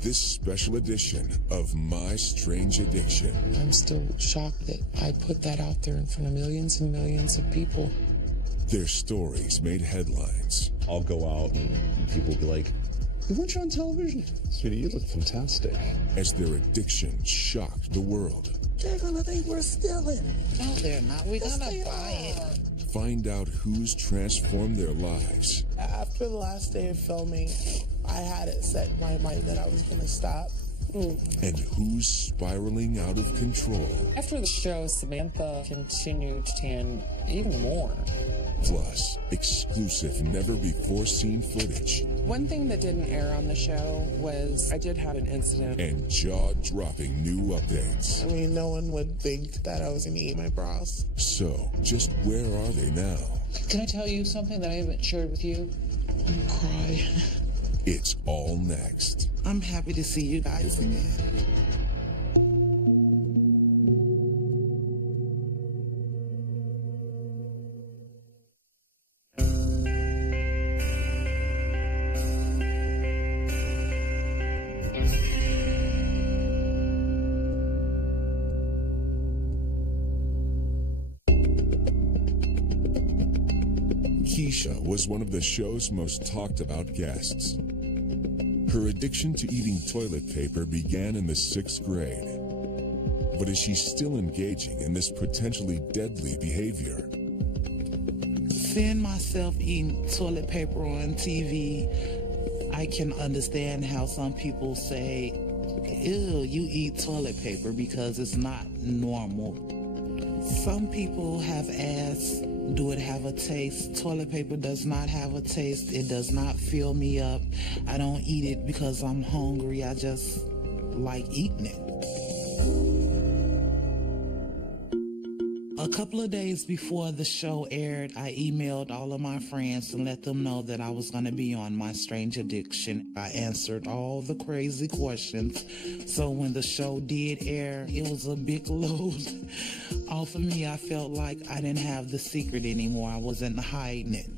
this special edition of My Strange Addiction. I'm still shocked that I put that out there in front of millions and millions of people. Their stories made headlines. I'll go out and people will be like, "We want you on television. Sweetie, you look fantastic." As their addiction shocked the world. They're gonna think we're stealing. No, they're not. We're gonna buy it. Find out who's transformed their lives. After the last day of filming, I had it set in my mind that I was gonna stop. And who's spiraling out of control. After the show, Samantha continued to tan even more. Plus, exclusive, never-before-seen footage. One thing that didn't air on the show was I did have an incident. And jaw-dropping new updates. I mean, no one would think that I was gonna eat my bras. So, just where are they now? Can I tell you something that I haven't shared with you? I'm gonna cry. It's all next. I'm happy to see you guys again. Keisha was one of the show's most talked about guests. Her addiction to eating toilet paper began in the 6th grade. But is she still engaging in this potentially deadly behavior? Seeing myself eating toilet paper on TV, I can understand how some people say, "Ew, you eat toilet paper," because it's not normal. Some people have asked, do it have a taste? Toilet paper does not have a taste. It does not fill me up. I don't eat it because I'm hungry. I just like eating it. A couple of days before the show aired, I emailed all of my friends and let them know that I was going to be on My Strange Addiction. I answered all the crazy questions. So when the show did air, it was a big load off of me. I felt like I didn't have the secret anymore. I wasn't hiding it.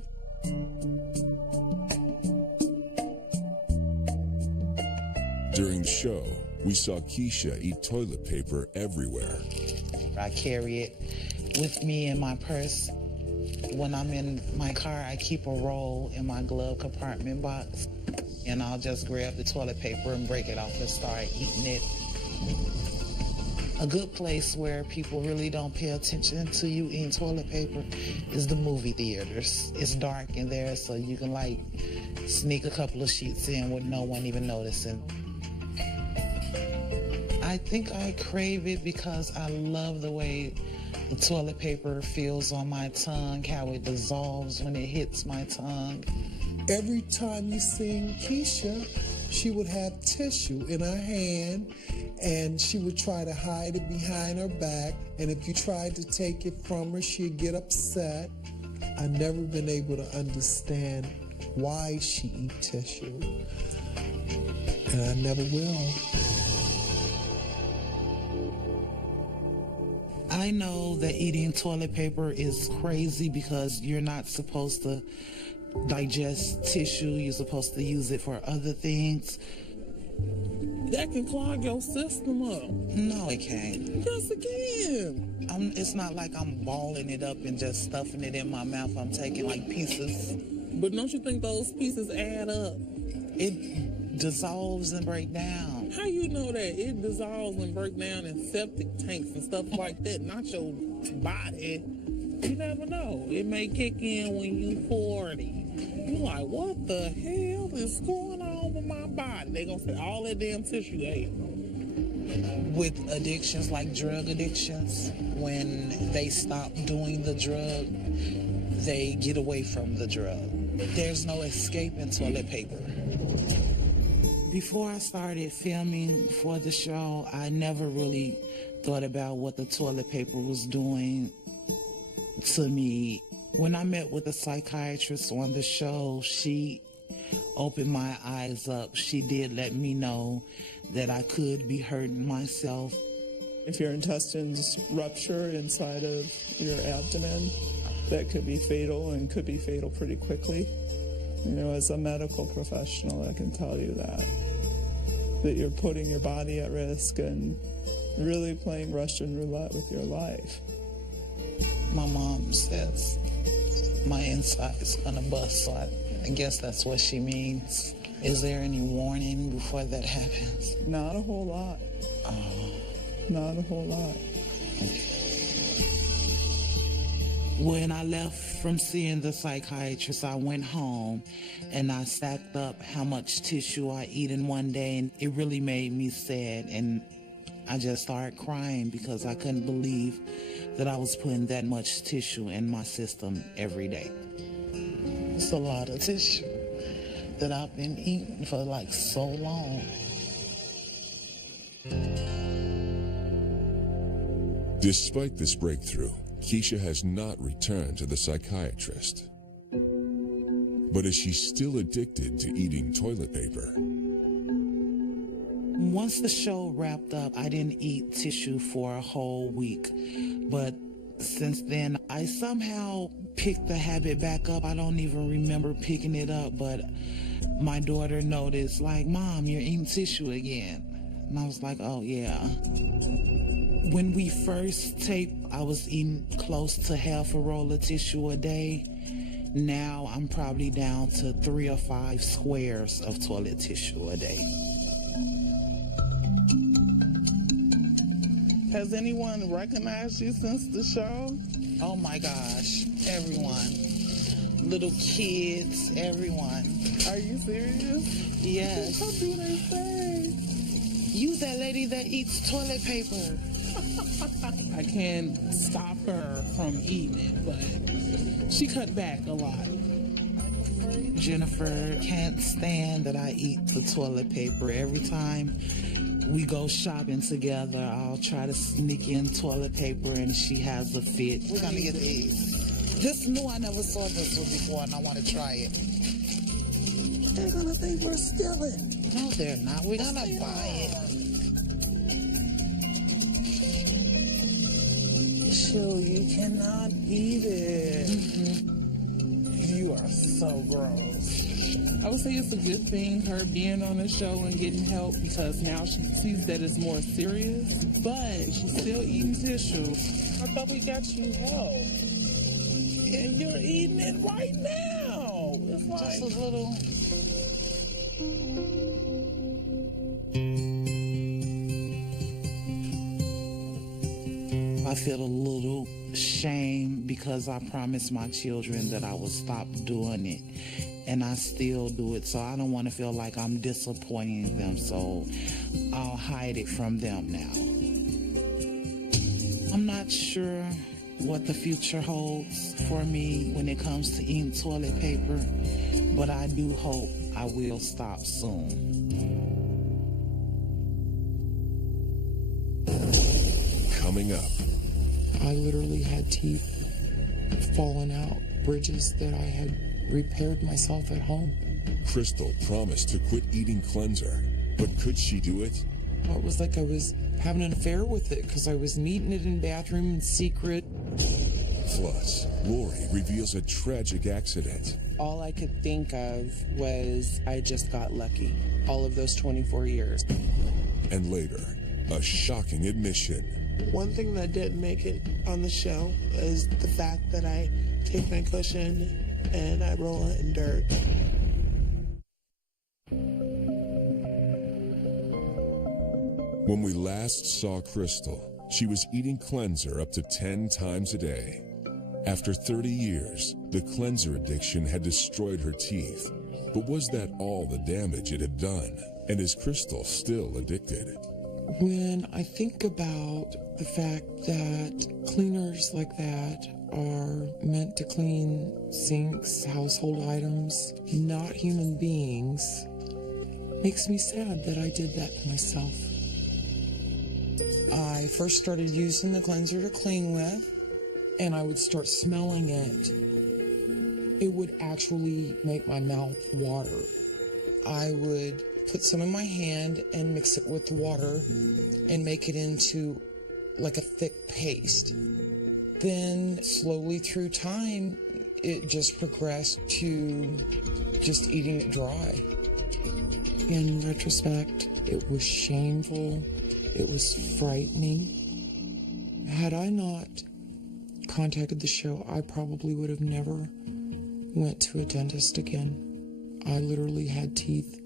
During the show, we saw Keisha eat toilet paper everywhere. I carry it with me in my purse. When I'm in my car, I keep a roll in my glove compartment box, and I'll just grab the toilet paper and break it off and start eating it. A good place where people really don't pay attention to you eating toilet paper is the movie theaters. It's dark in there, so you can like sneak a couple of sheets in with no one even noticing. I think I crave it because I love the way the toilet paper feels on my tongue, how it dissolves when it hits my tongue. Every time you sing Keisha, she would have tissue in her hand and she would try to hide it behind her back. And if you tried to take it from her, she'd get upset. I've never been able to understand why she eat tissue. And I never will. I know that eating toilet paper is crazy because you're not supposed to digest tissue. You're supposed to use it for other things. That can clog your system up. No, it can't. Yes, it can. It's not like I'm balling it up and just stuffing it in my mouth. I'm taking like pieces. But don't you think those pieces add up? It dissolves and breaks down. How you know that? It dissolves and breaks down in septic tanks and stuff like that, not your body. You never know. It may kick in when you 40. You're like, what the hell is going on with my body? They gonna say all that damn tissue ate. With addictions like drug addictions, when they stop doing the drug, they get away from the drug. There's no escaping toilet paper. Before I started filming for the show, I never really thought about what the toilet paper was doing to me. When I met with a psychiatrist on the show, she opened my eyes up. She did let me know that I could be hurting myself. If your intestines rupture inside of your abdomen, that could be fatal and could be fatal pretty quickly. You know, as a medical professional, I can tell you that. that you're putting your body at risk and really playing Russian roulette with your life. My mom says my inside's gonna bust, so I guess that's what she means. Is there any warning before that happens? Not a whole lot. Not a whole lot. When I left from seeing the psychiatrist, I went home and I stacked up how much tissue I eat in one day, and it really made me sad. And I just started crying because I couldn't believe that I was putting that much tissue in my system every day. It's a lot of tissue that I've been eating for like so long. Despite this breakthrough, Keisha has not returned to the psychiatrist. But is she still addicted to eating toilet paper? Once the show wrapped up, I didn't eat tissue for a whole week. But since then, I somehow picked the habit back up. I don't even remember picking it up, but my daughter noticed, like, "Mom, you're eating tissue again." And I was like, "Oh, yeah." When we first taped, I was eating close to half a roll of tissue a day. Now I'm probably down to 3 or 5 squares of toilet tissue a day. Has anyone recognized you since the show? Oh my gosh, everyone. Little kids, everyone. Are you serious? Yes. What do they say? You that lady that eats toilet paper. I can't stop her from eating it, but she cut back a lot. Jennifer can't stand that I eat the toilet paper. Every time we go shopping together, I'll try to sneak in toilet paper and she has a fit. We're gonna get these. This new, I never saw this one before and I want to try it. They're gonna think we're stealing. No, they're not. We're gonna buy it. Chill, you cannot eat it. You are so gross. I would say it's a good thing her being on the show and getting help, because now she sees that it's more serious, but she's still eating tissue. I thought we got you help. And you're eating it right now. It's like Just a little. I feel a little shame because I promised my children that I would stop doing it, and I still do it, so I don't want to feel like I'm disappointing them, so I'll hide it from them now. I'm not sure what the future holds for me when it comes to eating toilet paper, but I do hope I will stop soon. Coming up. I literally had teeth falling out, bridges that I had repaired myself at home. Crystal promised to quit eating cleanser, but could she do it? It was like I was having an affair with it because I was meeting it in bathroom in secret. Plus, Lori reveals a tragic accident. All I could think of was I just got lucky. All of those 24 years. And later, a shocking admission. One thing that didn't make it on the show is the fact that I take my cushion and I roll it in dirt. When we last saw Crystal, she was eating cleanser up to 10 times a day. After 30 years, the cleanser addiction had destroyed her teeth. But was that all the damage it had done? And is Crystal still addicted? When I think about the fact that cleaners like that are meant to clean sinks, household items, not human beings, makes me sad that I did that to myself. I first started using the cleanser to clean with, and I would start smelling it. It would actually make my mouth water. I would put some in my hand and mix it with the water and make it into like a thick paste. Then slowly through time, it just progressed to just eating it dry. In retrospect, it was shameful. It was frightening. Had I not contacted the show, I probably would have never went to a dentist again. I literally had teeth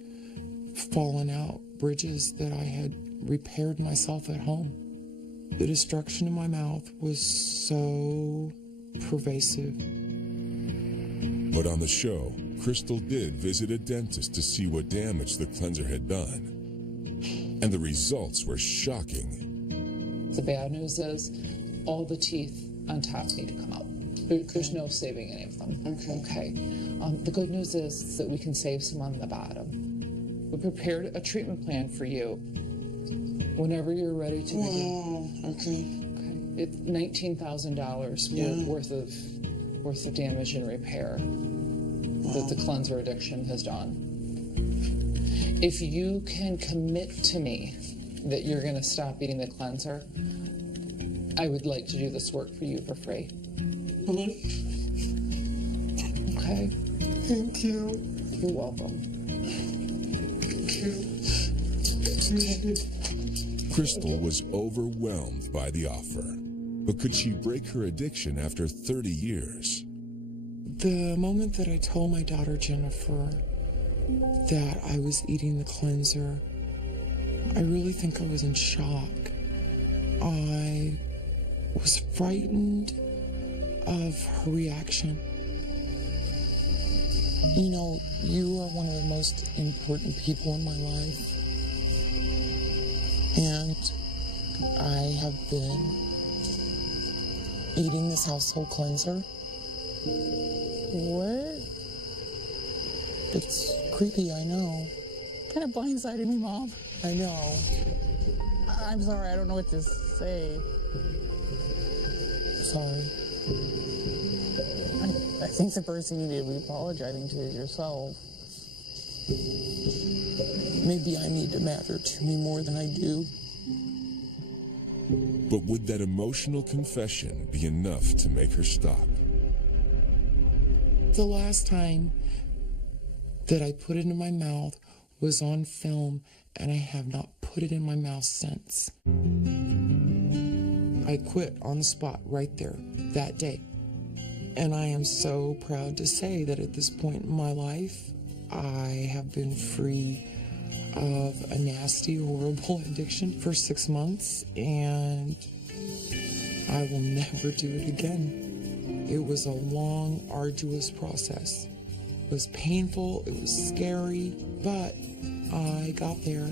falling out, bridges that I had repaired myself at home. The destruction in my mouth was so pervasive. But on the show, Crystal did visit a dentist to see what damage the cleanser had done. And the results were shocking. The bad news is all the teeth on top need to come out. There's no saving any of them. Okay. The good news is that we can save some on the bottom. We prepared a treatment plan for you whenever you're ready to begin. Wow, okay. It's $19,000 worth of damage and repair that the cleanser addiction has done. If you can commit to me that you're going to stop eating the cleanser, I would like to do this work for you for free. Okay? Thank you. You're welcome. Crystal was overwhelmed by the offer. But could she break her addiction after 30 years? The moment that I told my daughter Jennifer that I was eating the cleanser, I really think I was in shock. I was frightened of her reaction. You know, you are one of the most important people in my life. And I have been eating this household cleanser. What? It's creepy, I know. Kind of blindsided me, Mom. I know. I'm sorry, I don't know what to say. Sorry. I think the person you need to be apologizing to is yourself. Maybe I need to matter to me more than I do. But would that emotional confession be enough to make her stop? The last time that I put it in my mouth was on film, and I have not put it in my mouth since. I quit on the spot right there that day. And I am so proud to say that at this point in my life, I have been free of a nasty, horrible addiction for 6 months, and I will never do it again. It was a long, arduous process. It was painful, it was scary, but I got there.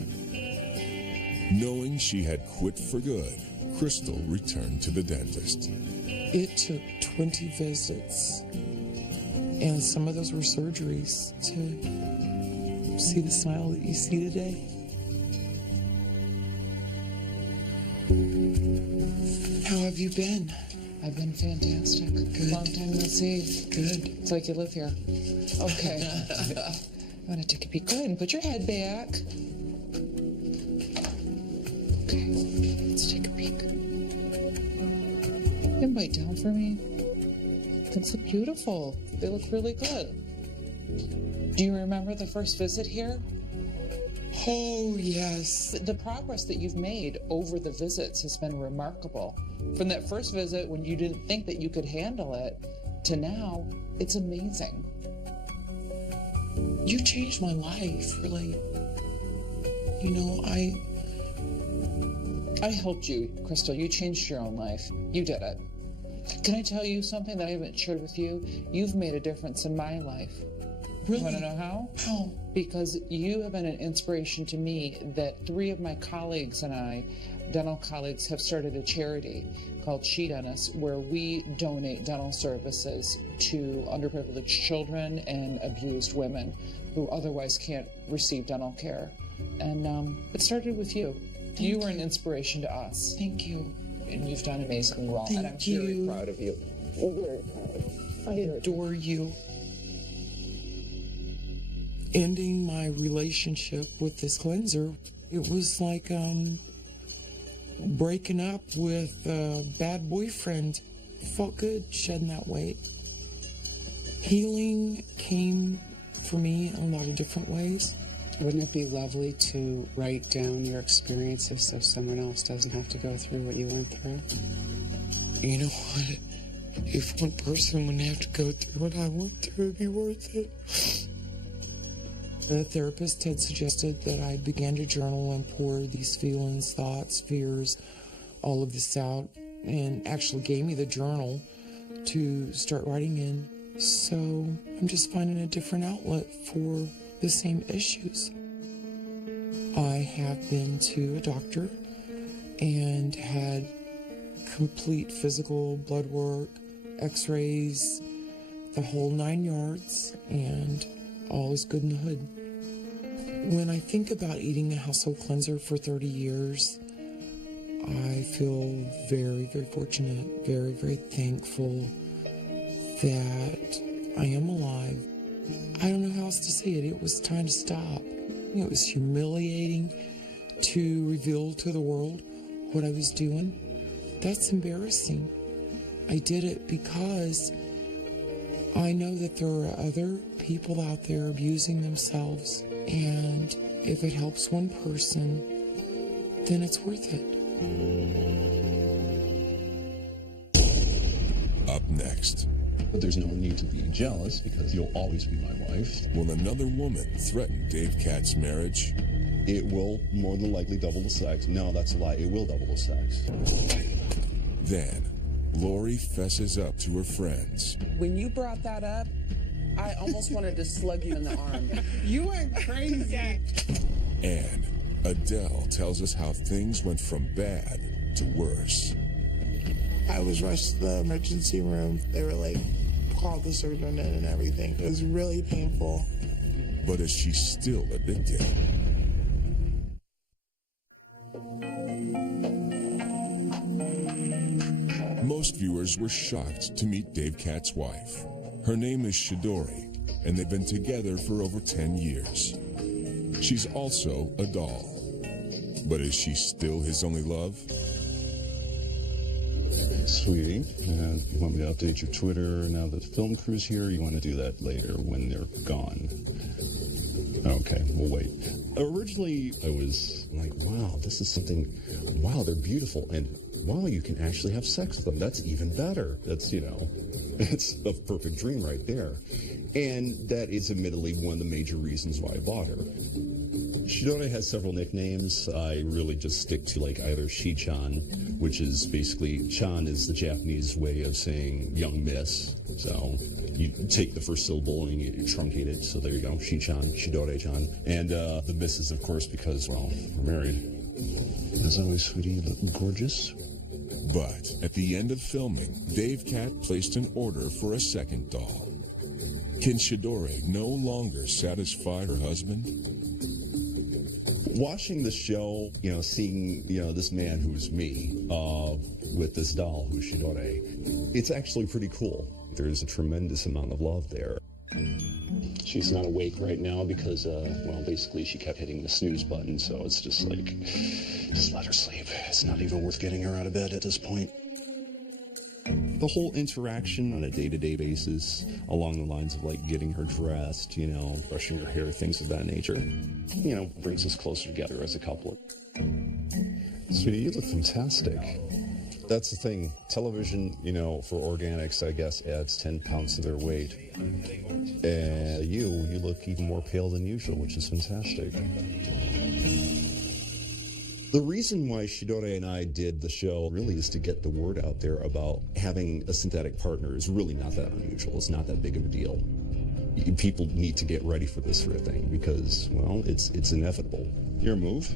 Knowing she had quit for good, Crystal returned to the dentist. It took 20 visits, and some of those were surgeries to see the smile that you see today. How have you been? I've been fantastic. Good. Long time no see. Good. It's like you live here. Okay. You want to take a peek? Go ahead and put your head back. Okay. Let's take a peek. You can bite down for me. Things look beautiful. They look really good. Do you remember the first visit here? Oh, yes. The progress that you've made over the visits has been remarkable. From that first visit when you didn't think that you could handle it to now, it's amazing. You changed my life, really. You know, I helped you, Crystal. You changed your own life. You did it. Can I tell you something that I haven't shared with you? You've made a difference in my life. Really? You want to know how? How? Because you have been an inspiration to me that 3 of my colleagues and I, dental colleagues, have started a charity called She Dentists, where we donate dental services to underprivileged children and abused women who otherwise can't receive dental care. And it started with you. You were an inspiration to us. Thank you. And you've done amazingly well. Thank and I'm you. very proud of you. I'm very proud. I adore you. Ending my relationship with this cleanser, it was like breaking up with a bad boyfriend. Felt good shedding that weight. Healing came for me in a lot of different ways. Wouldn't it be lovely to write down your experiences so someone else doesn't have to go through what you went through? You know what? If one person wouldn't have to go through what I went through, it'd be worth it. The therapist had suggested that I began to journal and pour these feelings, thoughts, fears, all of this out, and actually gave me the journal to start writing in. So I'm just finding a different outlet for the same issues. I have been to a doctor and had complete physical blood work, x-rays, the whole 9 yards, and all is good in the hood. When I think about eating a household cleanser for 30 years, I feel very, very fortunate, very, very thankful that I am alive. I don't know how else to say it. It was time to stop. It was humiliating to reveal to the world what I was doing. That's embarrassing. I did it because I know that there are other people out there abusing themselves, and if it helps one person, then it's worth it. Up next. But there's no need to be jealous because you'll always be my wife. Will another woman threaten Dave Katz's marriage? It will more than likely double the sex. No, that's a lie. It will double the sex. Then, Lori fesses up to her friends. When you brought that up, I almost wanted to slug you in the arm. You went crazy. And Adele tells us how things went from bad to worse. I was rushed to the emergency room. They were like, call the surgeon in and everything. It was really painful. But is she still addicted? Most viewers were shocked to meet Dave Katz's wife. Her name is Shidori, and they've been together for over 10 years. She's also a doll. But is she still his only love? Sweetie, you want me to update your Twitter now that the film crew's here? You want to do that later when they're gone? Okay, we'll wait. Originally, I was like, wow, this is something, wow, they're beautiful, and wow, you can actually have sex with them. That's even better. That's, it's a perfect dream right there. And that is admittedly one of the major reasons why I bought her. Shidori has several nicknames. I really just stick to either Shi-chan, which is basically, chan is the Japanese way of saying young miss. So you take the first syllable and you truncate it. So there you go, Shi-chan, Shidori-chan. And the miss is, of course, because, well, we're married. As always, sweetie, you look gorgeous. But at the end of filming, Dave Katz placed an order for a second doll. Can Shidori no longer satisfy her husband? Watching the show, seeing, this man who's me, with this doll who's Shidori, it's actually pretty cool. There's a tremendous amount of love there. She's not awake right now because, basically she kept hitting the snooze button, so it's just just let her sleep. It's not even worth getting her out of bed at this point. The whole interaction on a day-to-day basis, along the lines of getting her dressed, brushing her hair, things of that nature, brings us closer together as a couple. Sweetie, you look fantastic. That's the thing. Television, for organics, I guess, adds 10 pounds to their weight. And you look even more pale than usual, which is fantastic. The reason why Shidori and I did the show really is to get the word out there about having a synthetic partner is really not that unusual. It's not that big of a deal. People need to get ready for this sort of thing because, well, it's inevitable. Your move.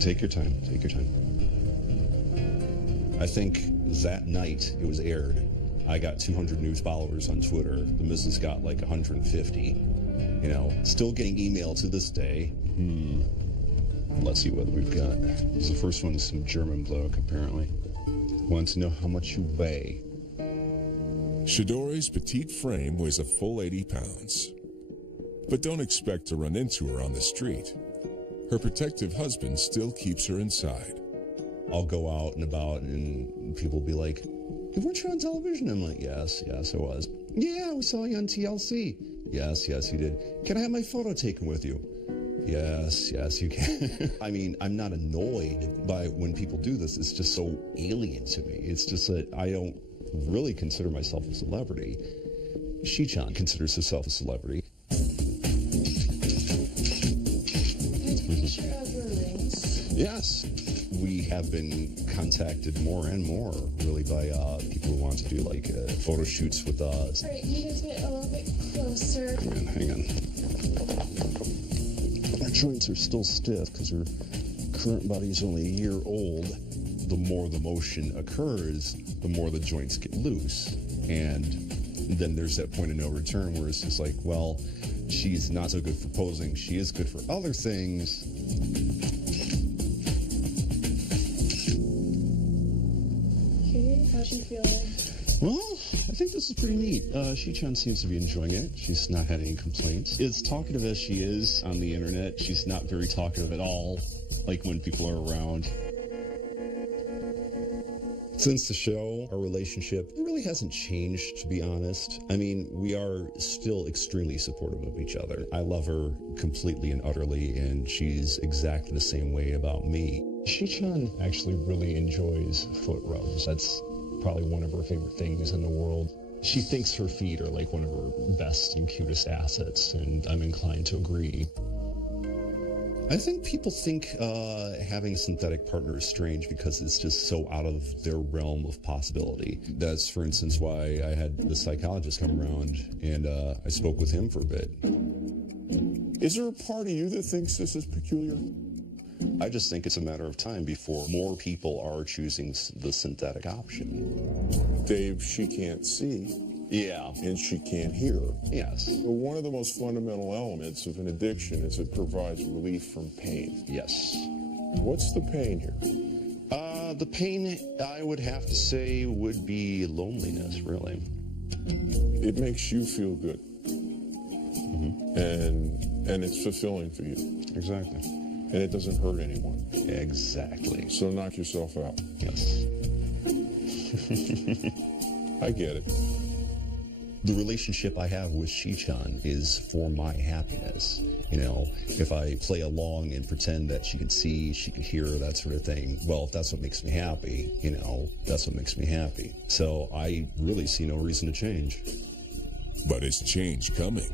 Take your time. Take your time. I think that night it was aired, I got 200 news followers on Twitter. The missus got 150. Still getting email to this day. Let's see what we've got. The first one is some German bloke, apparently. Wants to know how much you weigh. Shidori's petite frame weighs a full 80 pounds. But don't expect to run into her on the street. Her protective husband still keeps her inside. I'll go out and about and people will be like, weren't you on television? I'm like, yes, I was. Yeah, we saw you on TLC. Yes, you did. Can I have my photo taken with you? Yes, you can. I mean, I'm not annoyed by when people do this. It's just so alien to me. It's just that I don't really consider myself a celebrity. Shi-chan considers herself a celebrity. Yes. We have been contacted more and more, really, by people who want to do, like, photo shoots with us. All right, you guys get a little bit closer. Hang on. Our joints are still stiff because her current body is only a year old. The more the motion occurs, the more the joints get loose. And then there's that point of no return where it's just like, well, she's not so good for posing. She is good for other things. How's she feeling? Well, I think this is pretty neat. Shi-chan seems to be enjoying it. She's not had any complaints. As talkative as she is on the internet, she's not very talkative at all, like when people are around. Since the show, our relationship really hasn't changed, to be honest. I mean, we are still extremely supportive of each other. I love her completely and utterly, and she's exactly the same way about me. Shi-chan actually really enjoys foot rubs. That's probably one of her favorite things in the world. She thinks her feet are like one of her best and cutest assets, and I'm inclined to agree. I think people think having a synthetic partner is strange because it's just so out of their realm of possibility. That's, for instance, why I had the psychologist come around, and I spoke with him for a bit. Is there a part of you that thinks this is peculiar? I just think it's a matter of time before more people are choosing the synthetic option. Dave, she can't see. Yeah. And she can't hear. Yes. One of the most fundamental elements of an addiction is it provides relief from pain. Yes. What's the pain here? The pain, I would have to say, would be loneliness, really. It makes you feel good. Mm-hmm. And it's fulfilling for you. Exactly. And it doesn't hurt anyone. Exactly. So knock yourself out. Yes. I get it. The relationship I have with Shi-chan is for my happiness. You know, if I play along and pretend that she can see, she can hear, that sort of thing, well, if that's what makes me happy, you know, that's what makes me happy. So I really see no reason to change. But is change coming?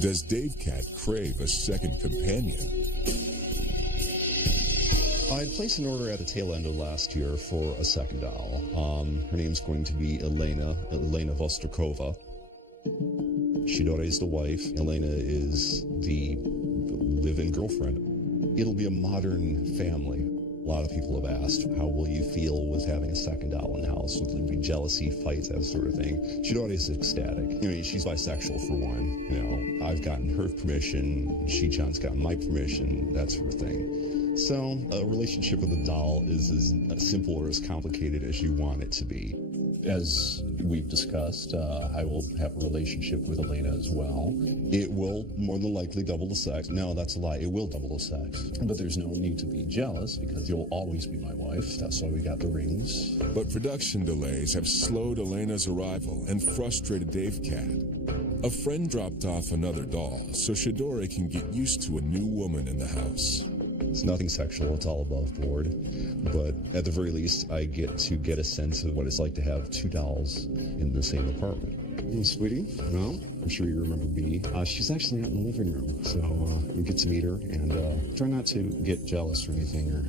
Does Dave Cat crave a second companion? I placed an order at the tail end of last year for a second doll. Her name's going to be Elena Vostrokova. Shidore is the wife. Elena is the live-in girlfriend. It'll be a modern family. A lot of people have asked, how will you feel with having a second doll in the house? Will there be jealousy, fights, that sort of thing? Shidore is ecstatic. I mean, she's bisexual for one. You know, I've gotten her permission. Shi-chan's gotten my permission, that sort of thing. So, a relationship with a doll is as simple or as complicated as you want it to be. As we've discussed, I will have a relationship with Elena as well. It will more than likely double the sex. No, that's a lie. It will double the sex. But there's no need to be jealous because you'll always be my wife. That's why we got the rings. But production delays have slowed Elena's arrival and frustrated Dave Cat. A friend dropped off another doll so Shidore can get used to a new woman in the house. It's nothing sexual, it's all above board. But at the very least, I get a sense of what it's like to have two dolls in the same apartment. Hey, sweetie, well, I'm sure you remember Bee. She's actually out in the living room, so we get to meet her, and try not to get jealous or anything, or,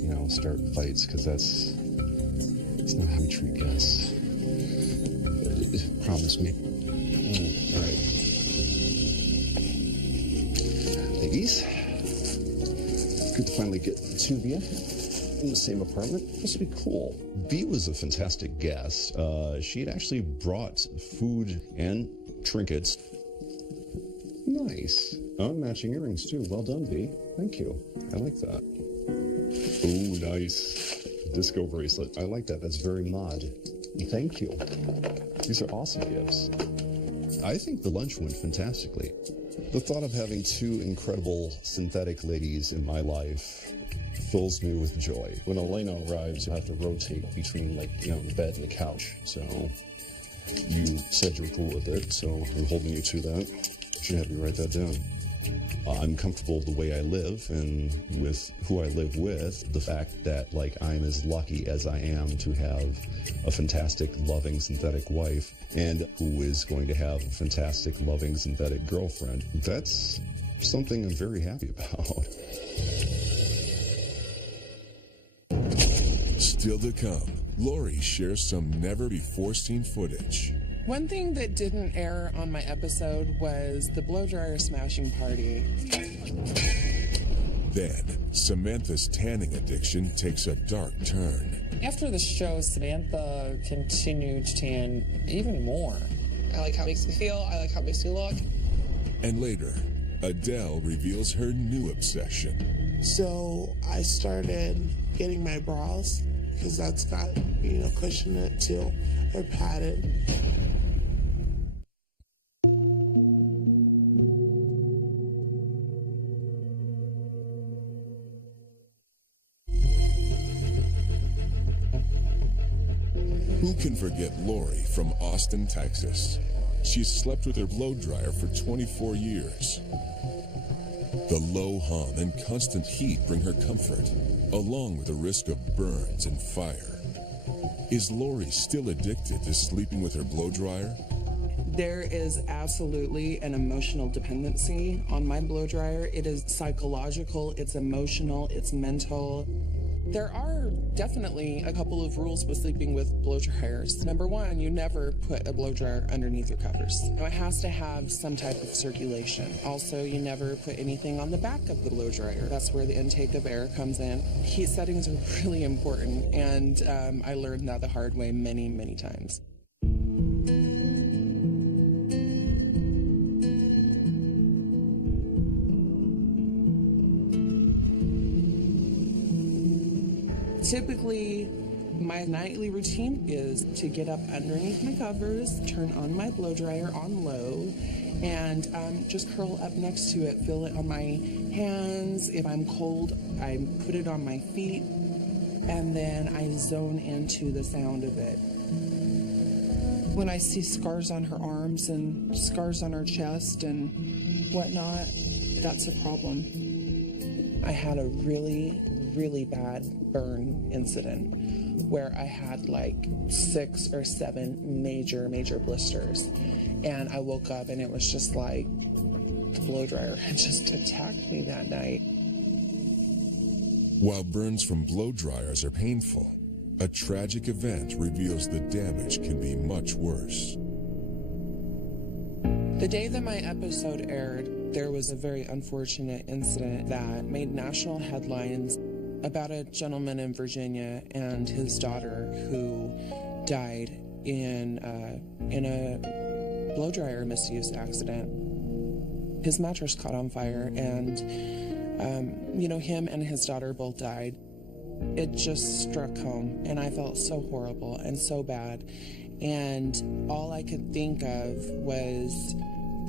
you know, start fights, because that's not how we treat guests. Promise me. All right. Ladies. Good to finally get the two of you in the same apartment. This would be cool. Bee was a fantastic guest. She had actually brought food and trinkets. Nice. Oh, matching earrings too. Well done, Bee. Thank you. I like that. Ooh, nice. Disco bracelet. I like that. That's very mod. Thank you. These are awesome gifts. I think the lunch went fantastically. The thought of having two incredible synthetic ladies in my life fills me with joy. When Elena arrives, you'll have to rotate between, like, you know, the bed and the couch. So You said you were cool with it, so I'm holding you to that. Should have you write that down. I'm comfortable the way I live and with who I live with. The fact that, like, I'm as lucky as I am to have a fantastic, loving, synthetic wife and who is going to have a fantastic, loving, synthetic girlfriend. That's something I'm very happy about. Still to come, Lori shares some never-before-seen footage. One thing that didn't air on my episode was the blow dryer smashing party. Then, Samantha's tanning addiction takes a dark turn. After the show, Samantha continued to tan even more. I like how it makes me feel. I like how it makes me look. And later, Adele reveals her new obsession. So I started getting my bras, because that's got, cushion in it too, or padded. Who can forget Lori from Austin, Texas? She's slept with her blow dryer for 24 years. The low hum and constant heat bring her comfort, along with the risk of burns and fire. Is Lori still addicted to sleeping with her blow dryer? There is absolutely an emotional dependency on my blow dryer. It is psychological, it's emotional, it's mental. There are definitely a couple of rules with sleeping with blow dryers. Number one, you never put a blow dryer underneath your covers. It has to have some type of circulation. Also, you never put anything on the back of the blow dryer. That's where the intake of air comes in. Heat settings are really important, and I learned that the hard way many, many times. Typically, my nightly routine is to get up underneath my covers, turn on my blow dryer on low, and just curl up next to it, feel it on my hands. If I'm cold, I put it on my feet, and then I zone into the sound of it. When I see scars on her arms and scars on her chest and whatnot, that's a problem. I had a really bad burn incident where I had like 6 or 7 major blisters, and I woke up and it was just like the blow dryer had just attacked me that night. While burns from blow dryers are painful, a tragic event reveals the damage can be much worse. The day that my episode aired, there was a very unfortunate incident that made national headlines about a gentleman in Virginia and his daughter who died in a blow dryer misuse accident. His mattress caught on fire, and him and his daughter both died. It just struck home, and I felt so horrible and so bad. And all I could think of was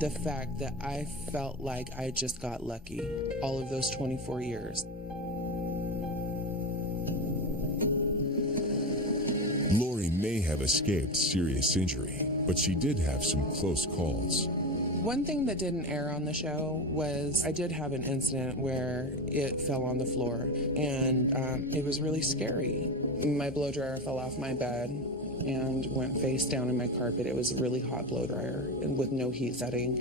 the fact that I felt like I just got lucky all of those 24 years. Lori may have escaped serious injury, but she did have some close calls. One thing that didn't air on the show was I did have an incident where it fell on the floor, and it was really scary. My blow dryer fell off my bed and went face down in my carpet. It was a really hot blow dryer and with no heat setting.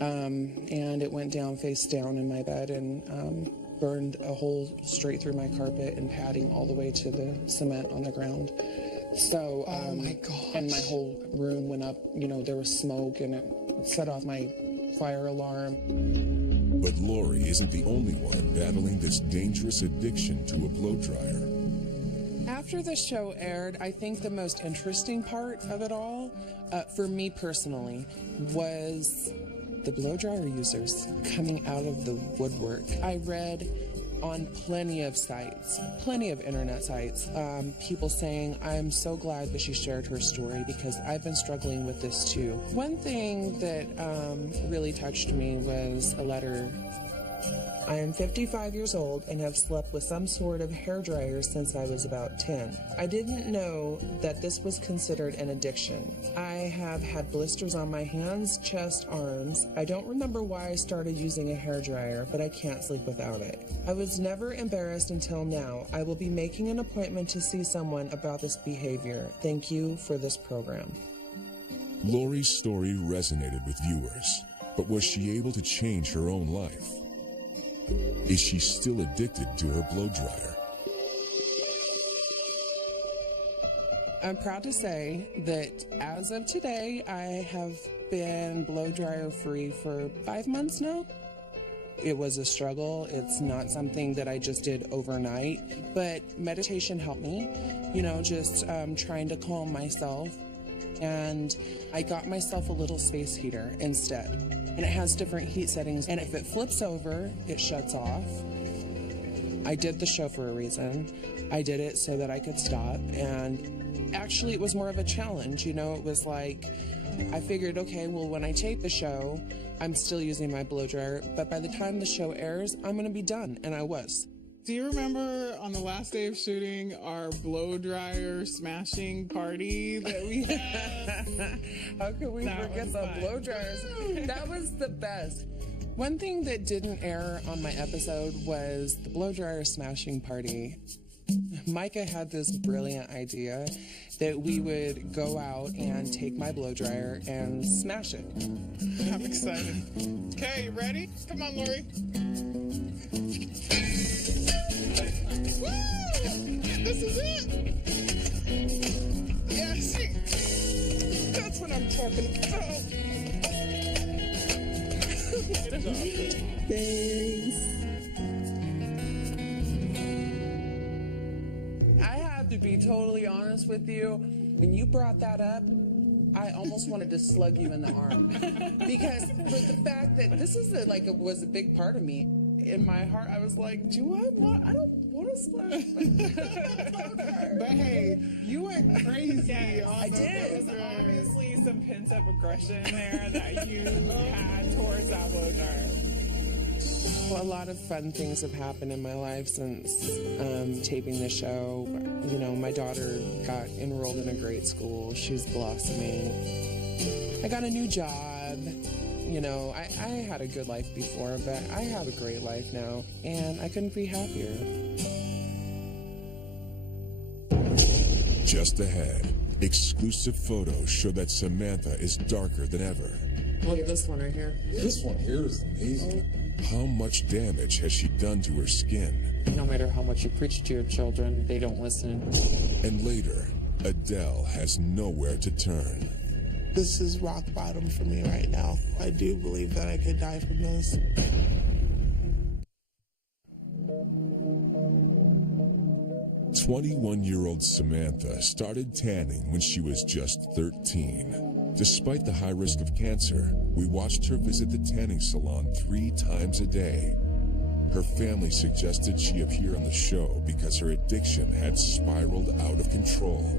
And it went down face down in my bed and burned a hole straight through my carpet and padding all the way to the cement on the ground. So, oh my gosh. And my whole room went up, there was smoke, and it set off my fire alarm. But Lori isn't the only one battling this dangerous addiction to a blow dryer. After the show aired, I think the most interesting part of it all, for me personally, was the blow dryer users coming out of the woodwork. I read on plenty of sites, plenty of internet sites, people saying, I'm so glad that she shared her story because I've been struggling with this too. One thing that really touched me was a letter I am 55 years old and have slept with some sort of hairdryer since I was about 10. I didn't know that this was considered an addiction. I have had blisters on my hands, chest, arms. I don't remember why I started using a hairdryer, but I can't sleep without it. I was never embarrassed until now. I will be making an appointment to see someone about this behavior. Thank you for this program. Lori's story resonated with viewers, but was she able to change her own life? Is she still addicted to her blow dryer? I'm proud to say that as of today, I have been blow dryer free for 5 months now. It was a struggle. It's not something that I just did overnight, but meditation helped me, just trying to calm myself. And I got myself a little space heater instead. And it has different heat settings. And if it flips over, it shuts off. I did the show for a reason. I did it so that I could stop. And actually, it was more of a challenge. It was like, I figured, okay, well, when I tape the show, I'm still using my blow dryer. But by the time the show airs, I'm going to be done. And I was. Do you remember on the last day of shooting our blow dryer smashing party that we had? How could we forget the blow dryers? That was the best. One thing that didn't air on my episode was the blow dryer smashing party. Micah had this brilliant idea that we would go out and take my blow dryer and smash it. I'm excited. Okay, you ready? Come on, Lori. Woo! This is it! Yeah, see? That's what I'm talking about. Thanks. I have to be totally honest with you. When you brought that up, I almost wanted to slug you in the arm. Because for the fact that this is was a big part of me. In my heart, I was like, I don't want to slug. But hey, you went crazy. Yes, I did. There was obviously some pent-up aggression there that you had towards that blow dryer. Well, a lot of fun things have happened in my life since taping the show. My daughter got enrolled in a great school. She's blossoming. I got a new job. I had a good life before, but I have a great life now, and I couldn't be happier. Just ahead, exclusive photos show that Samantha is darker than ever. Look at this one right here. This one here is amazing. How much damage has she done to her skin? No matter how much you preach to your children, they don't listen. And later, Adele has nowhere to turn. This is rock bottom for me right now. I do believe that I could die from this. "21-year-old Samantha started tanning when she was just 13. Despite the high risk of cancer, we watched her visit the tanning salon 3 times a day. Her family suggested she appear on the show because her addiction had spiraled out of control.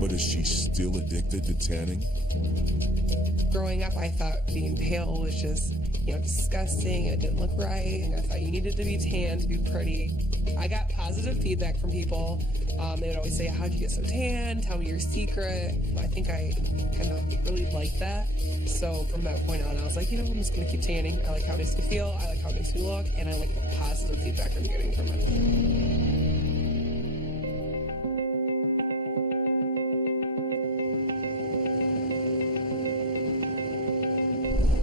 But is she still addicted to tanning? Growing up, I thought being pale was just, disgusting. It didn't look right. And I thought you needed to be tan to be pretty. I got positive feedback from people. They would always say, how'd you get so tan? Tell me your secret. I think I kind of really liked that. So from that point on, I was like, I'm just going to keep tanning. I like how it makes me feel. I like how it makes me look. And I like the positive feedback I'm getting from it.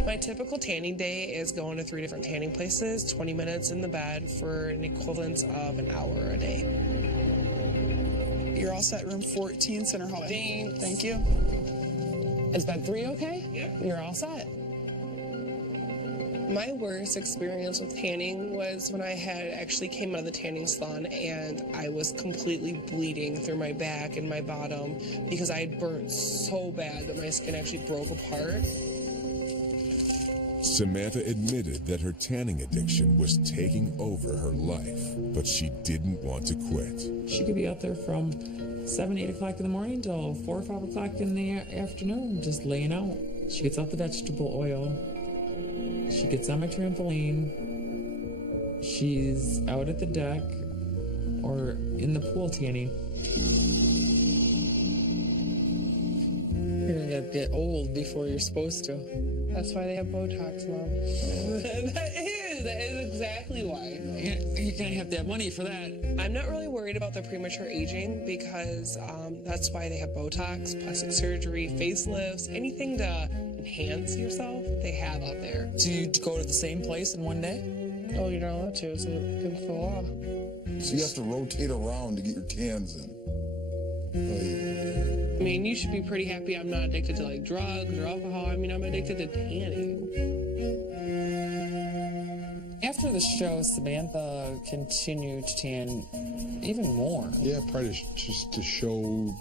My typical tanning day is going to 3 different tanning places, 20 minutes in the bed for an equivalent of an hour a day. You're all set, room 14, Center Hall. Thanks. Thank you. Is bed 3 okay? Yep. You're all set. My worst experience with tanning was when I had actually came out of the tanning salon and I was completely bleeding through my back and my bottom because I had burnt so bad that my skin actually broke apart. Samantha admitted that her tanning addiction was taking over her life, but she didn't want to quit. She could be out there from 7, 8 o'clock in the morning till 4 or 5 o'clock in the afternoon, just laying out. She gets out the vegetable oil. She gets on my trampoline. She's out at the deck or in the pool tanning. You're gonna get old before you're supposed to. That's why they have Botox, Mom. That is exactly why. You're gonna have to have money for that. I'm not really worried about the premature aging because that's why they have Botox, plastic surgery, facelifts, anything to enhance yourself, they have out there. Do you go to the same place in one day? Oh, you're not allowed to. It's against the law. So you have to rotate around to get your tans in. I mean, you should be pretty happy I'm not addicted to like drugs or alcohol. I mean, I'm addicted to tanning. After the show, Samantha continued to tan even more. Yeah, probably just to show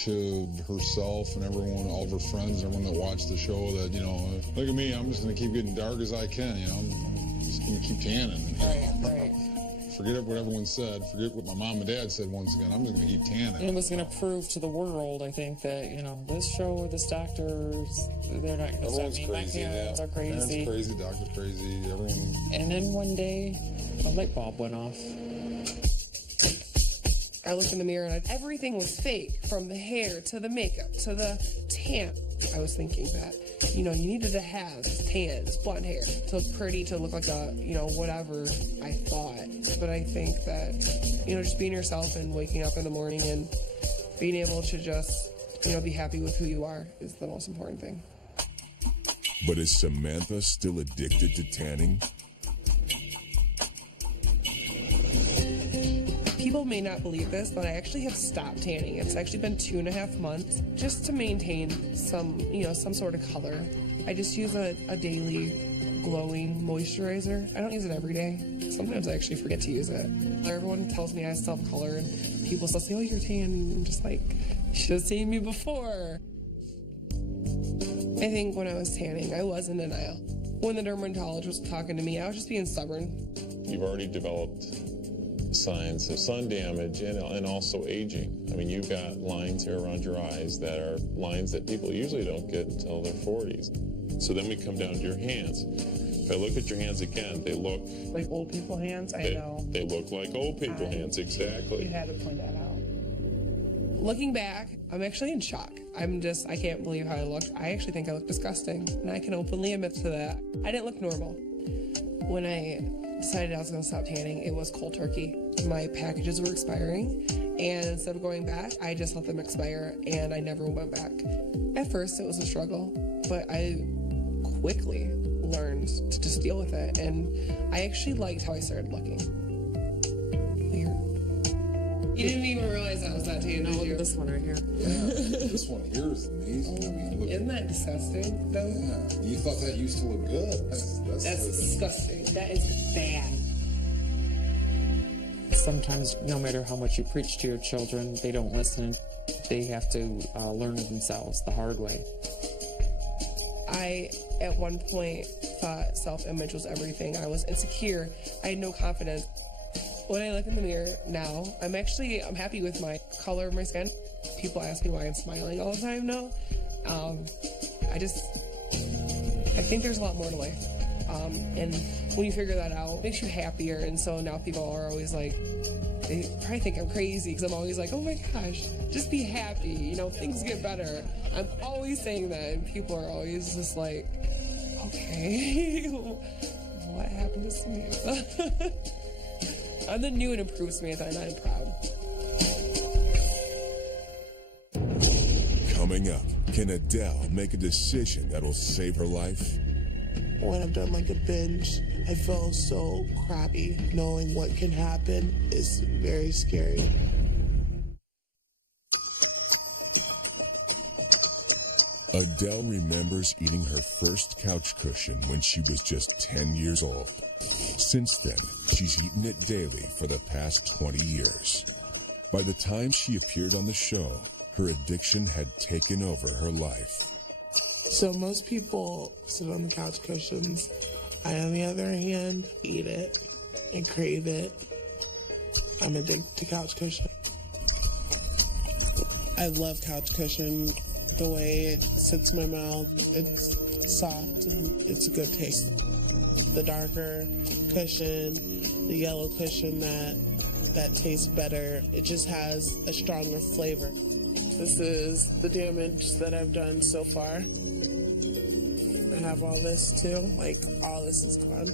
to herself and everyone, all of her friends, and everyone that watched the show that, you know, look at me, I'm just going to keep getting dark as I can, you know, I'm just going to keep tanning. Right. Forget what everyone said, forget what my mom and dad said once again, I'm just going to keep tanning. And it was going to prove to the world, I think, that, you know, this show or this doctors, they're not going to stop me. My parents are crazy. Parents crazy, doctor's crazy, everyone. And then one day, a light bulb went off. I looked in the mirror and everything was fake, from the hair to the makeup to the tan. I was thinking that, you know, you needed to have this tan, this blonde hair, to look pretty, to look like a, you know, whatever I thought. But I think that, you know, just being yourself and waking up in the morning and being able to just, you know, be happy with who you are is the most important thing. But is Samantha still addicted to tanning? People may not believe this, but I actually have stopped tanning. It's actually been 2.5 months just to maintain some, you know, some sort of color. I just use a daily glowing moisturizer. I don't use it every day. Sometimes I actually forget to use it. Everyone tells me I still have color, and people still say, oh, you're tan. And I'm just like, you should have seen me before. I think when I was tanning, I was in denial. When the dermatologist was talking to me, I was just being stubborn. You've already developed signs of sun damage and also aging. I mean, you've got lines here around your eyes that are lines that people usually don't get until their 40s. So then we come down to your hands. If I look at your hands again, they look like old people hands. I know. They look like old people hands, exactly. You had to point that out. Looking back, I'm actually in shock. I can't believe how I looked. I actually think I look disgusting, and I can openly admit to that. I didn't look normal. When I decided I was going to stop tanning, it was cold turkey. My packages were expiring, and instead of going back, I just let them expire, and I never went back. At first, it was a struggle, but I quickly learned to just deal with it, and I actually liked how I started looking. Weird. You didn't even realize that was that tan, did you? This one right here. Yeah, this one here is amazing. I mean, look. Isn't that disgusting, though? Yeah, you thought that used to look good. That's disgusting. That is bad. Sometimes, no matter how much you preach to your children, they don't listen. They have to learn it themselves the hard way. I, at one point, thought self-image was everything. I was insecure. I had no confidence. When I look in the mirror now, I'm happy with my color of my skin. People ask me why I'm smiling all the time now. I think there's a lot more to life. And when you figure that out, it makes you happier. And so now people are always like, they probably think I'm crazy because I'm always like, oh my gosh, just be happy. You know, things get better. I'm always saying that, and people are always just like, okay, what happened to Samantha? I'm the new and improved Samantha, and I'm proud. Coming up, can Adele make a decision that'll save her life? When I've done like a binge, I feel so crappy. Knowing what can happen is very scary. Adele remembers eating her first couch cushion when she was just 10 years old. Since then, she's eaten it daily for the past 20 years. By the time she appeared on the show, her addiction had taken over her life. So most people sit on the couch cushions. I, on the other hand, eat it and crave it. I'm addicted to couch cushion. I love couch cushion. The way it sits in my mouth, it's soft and it's a good taste. The darker cushion, the yellow cushion that tastes better. It just has a stronger flavor. This is the damage that I've done so far. I have all this too, like all this is gone.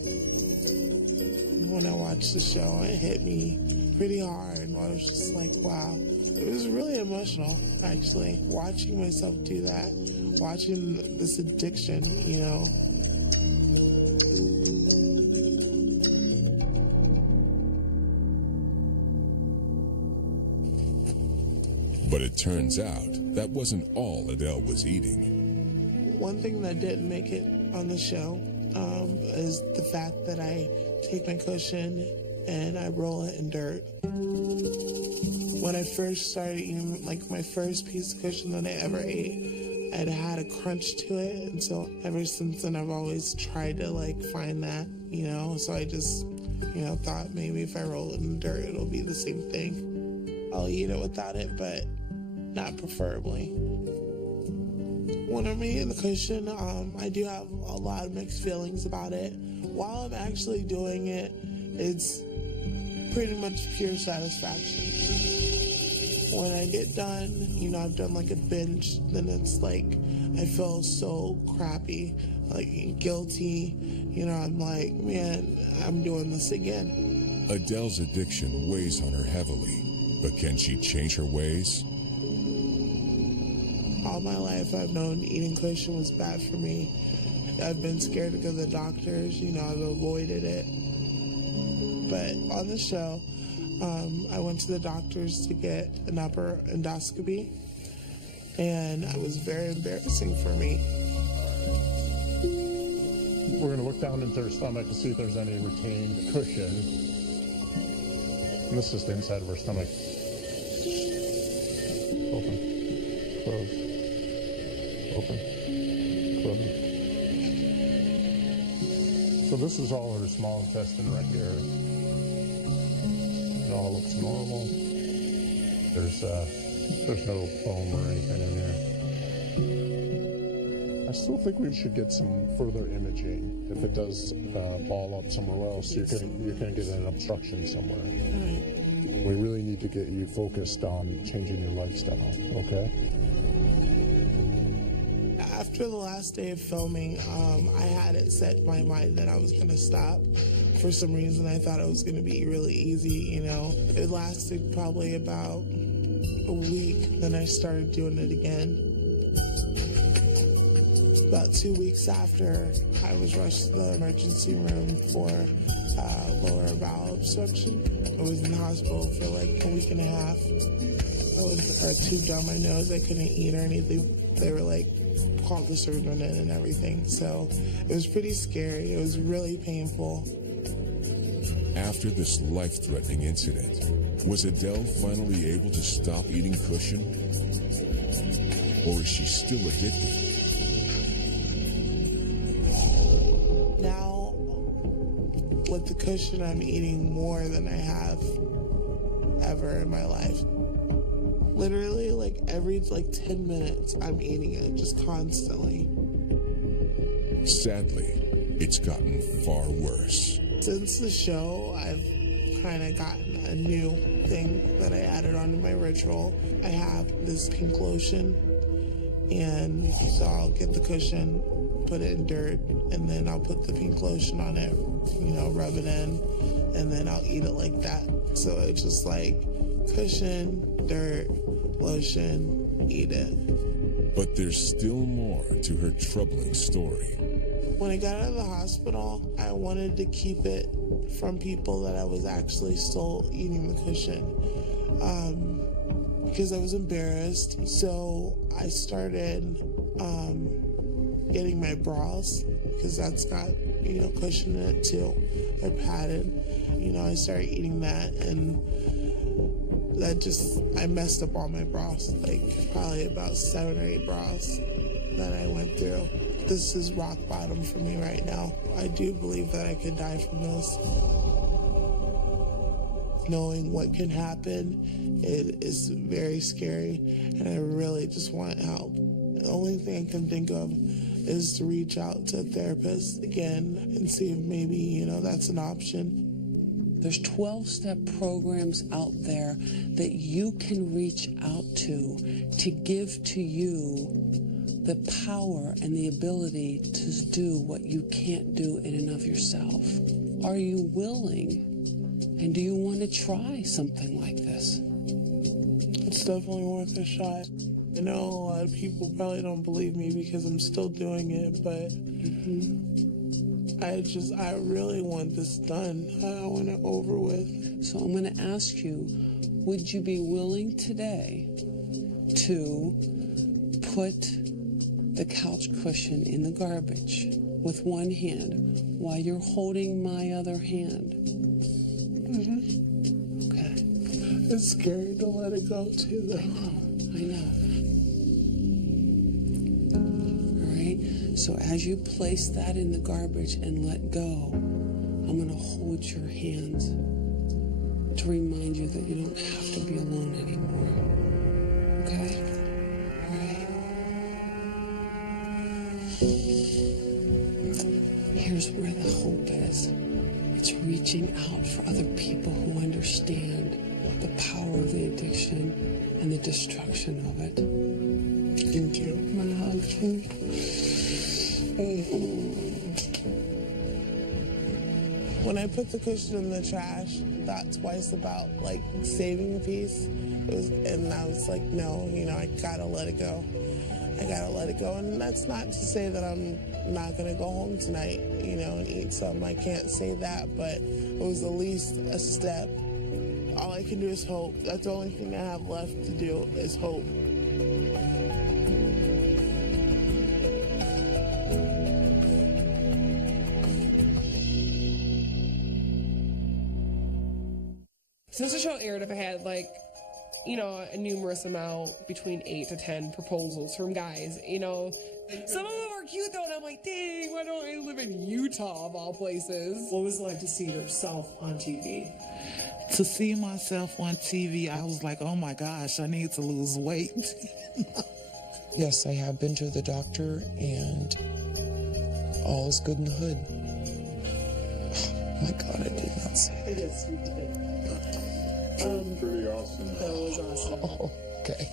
When I watched the show, it hit me pretty hard. I was just like, wow. It was really emotional, actually, watching myself do that, watching this addiction, you know. But it turns out that wasn't all Adele was eating. One thing that didn't make it on the show is the fact that I take my cushion and I roll it in dirt. When I first started eating, like my first piece of cushion that I ever ate, it had a crunch to it, and so ever since then I've always tried to like find that, you know, so I just, you know, thought maybe if I roll it in dirt it'll be the same thing. I'll eat it without it, but not preferably. When I'm eating the cushion, I do have a lot of mixed feelings about it. While I'm actually doing it, it's pretty much pure satisfaction. When I get done, you know, I've done like a binge, then it's like, I feel so crappy, like guilty. You know, I'm like, man, I'm doing this again. Adele's addiction weighs on her heavily, but can she change her ways? All my life I've known eating cushion was bad for me. I've been scared to go to the doctors, you know, I've avoided it. But on the show, I went to the doctors to get an upper endoscopy, and it was very embarrassing for me. We're going to look down into her stomach to see if there's any retained cushion. And this is the inside of her stomach. Open, close, open, close. So this is all her small intestine right here. It all looks normal. There's no foam or anything in there. I still think we should get some further imaging. If it does ball up somewhere else, you're gonna get an obstruction somewhere. We really need to get you focused on changing your lifestyle, okay? After the last day of filming, I had it set in my mind that I was going to stop. For some reason, I thought it was going to be really easy, you know. It lasted probably about a week, then I started doing it again. About 2 weeks after, I was rushed to the emergency room for lower bowel obstruction. I was in the hospital for like a week and a half. I was tubed down my nose. I couldn't eat or anything. They were like, called the surgeon in and everything. So it was pretty scary. It was really painful. After this life-threatening incident, was Adele finally able to stop eating cushion? Or is she still addicted? Now, with the cushion, I'm eating more than I have ever in my life. Literally, like every 10 minutes, I'm eating it, just constantly. Sadly, it's gotten far worse. Since the show, I've kind of gotten a new thing that I added onto my ritual. I have this pink lotion, and so I'll get the cushion, put it in dirt, and then I'll put the pink lotion on it, you know, rub it in, and then I'll eat it like that. So it's just like cushion, dirt, lotion, eat it. But there's still more to her troubling story. When I got out of the hospital, I wanted to keep it from people that I was actually still eating the cushion because I was embarrassed. So I started getting my bras because that's got, you know, cushion in it too. They're padded. You know, I started eating that, and I messed up all my bras, like probably about 7 or 8 bras that I went through. This is rock bottom for me right now. I do believe that I could die from this. Knowing what can happen, it is very scary, and I really just want help. The only thing I can think of is to reach out to a therapist again and see if maybe, that's an option. There's 12-step programs out there that you can reach out to give to you the power and the ability to do what you can't do in and of yourself. Are you willing? And do you want to try something like this? It's definitely worth a shot. I know a lot of people probably don't believe me because I'm still doing it, but I really want this done. I want it over with. So I'm going to ask you, would you be willing today to put the couch cushion in the garbage with one hand while you're holding my other hand? Okay. It's scary to let it go too, though. I know. All right. So as you place that in the garbage and let go, I'm going to hold your hands to remind you that you don't have to be alone anymore. Okay? All right. Here's where the hope is. It's reaching out for other people who understand the power of the addiction and the destruction of it. Thank you. My husband. When I put the cushion in the trash, I thought twice about saving a piece. And I was like, no, I gotta let it go. I gotta let it go. And that's not to say that I'm not gonna go home tonight, and eat something. I can't say that, but it was at least a step. All I can do is hope. That's the only thing I have left to do is hope. Since the show aired, I've had a numerous amount, between 8 to 10 proposals from guys. Some of them are cute though, and I'm like, dang, why don't I live in Utah of all places? What was it like to see yourself on TV? To see myself on TV, I was like, oh my gosh, I need to lose weight. Yes, I have been to the doctor, and all is good in the hood. Oh my God, I did not say that. Yes, you did. Pretty awesome. That was awesome. Oh, okay.